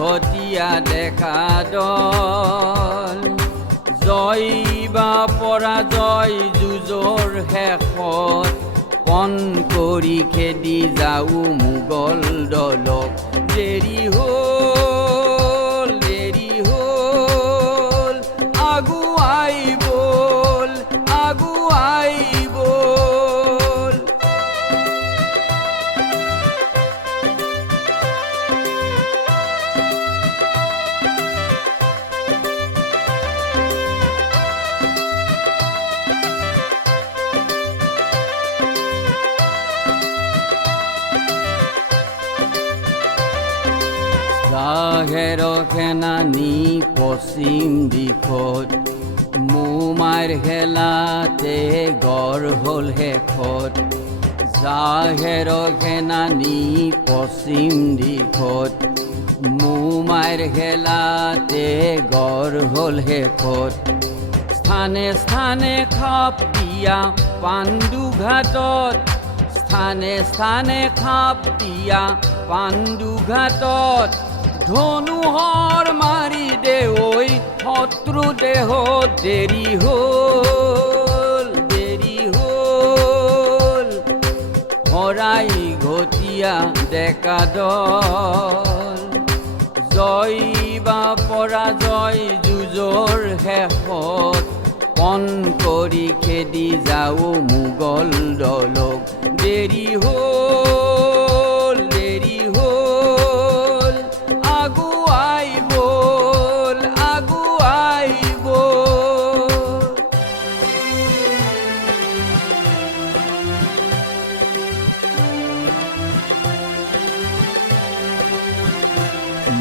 ঘটীয়া দেখা দল জয় বা পৰাজয় যুঁজৰ শেষত পণ কৰি খেদি যাওঁ মোগল দলক দেৰি হ'ল আগুৱাই বল আগুৱাই বল জাহেৰ সেনানী পশ্চিম দিশত মোমাইৰ হেলাতে গড় হ'ল শেষত জাহেৰ সেনানী পশ্চিম দিশত মোমাইৰ হেলাতে গড় হ'ল শেষত স্থানে স্থানে খাপ দিয়া পাণ্ডুঘাটত স্থানে স্থানে খাপ দিয়া পাণ্ডুঘাটত ধনুহৰ মাৰি দেৱৈ শত্ৰু দেহত দেৰি হ'ল হৰাই ঘটীয়া ডেকা দল জয় বা পৰাজয় যুঁজৰ শেষত পণ কৰি খেদি যাওঁ মোগল দলক দেৰি হ'ল আগুৱাই বল আগুৱাই বল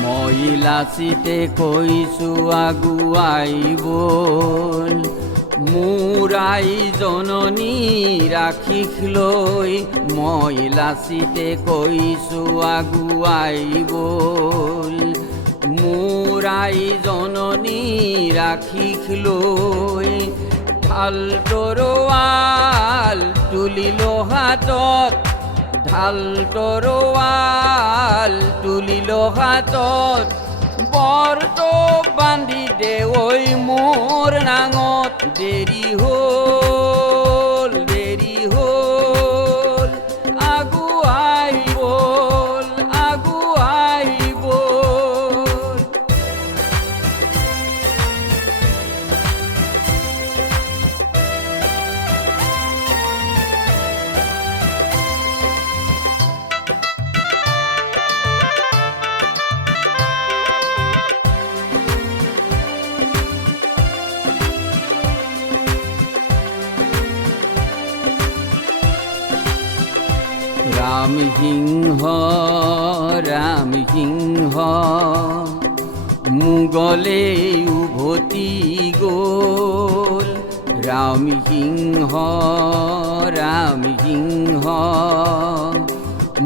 মই লাচিতে কৈছোঁ আগুৱাই বল মোৰ আই জননী ৰাখিস লৈ মই লাচিতে কৈছোঁ আগুৱাই বল মোৰ আই জননী ৰাখিস লৈ ঢাল তৰোৱাল তুলিলো হাতত ঢাল তৰোৱাল তুলিলো হাতত বৰটো বান্ধি দেৱৈ মোৰ নাঙত দেৰি হ'ল আগুৱাই বল আগুৱাই বল ৰাম সিংহ মোগলে উভতি গ'ল ৰাম সিংহ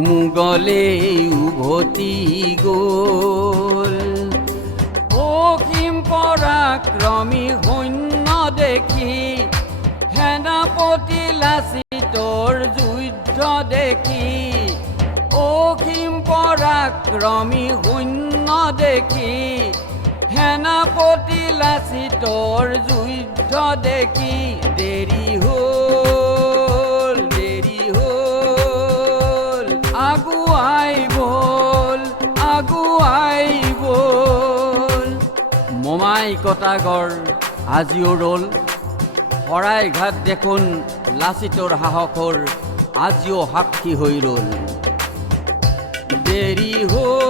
মোগলে উভতি গ'ল অসীম পৰাক্ৰমী সৈন্য দেখি সেনাপতি লাচিতৰ যুদ্ধ দেখি অসীম পৰাক্ৰমী সৈন্য দেখি সেনাপতি লাচিতৰ যুদ্ধ দেখি দেৰি হ'ল আগুৱাই বল মোমাই কটা গড় আজিও ৰ'ল শৰাইঘাট দেখোন লাচিতৰ সাহসৰ আজিও সাক্ষী হৈ ৰ'ল দেৰি হ'ল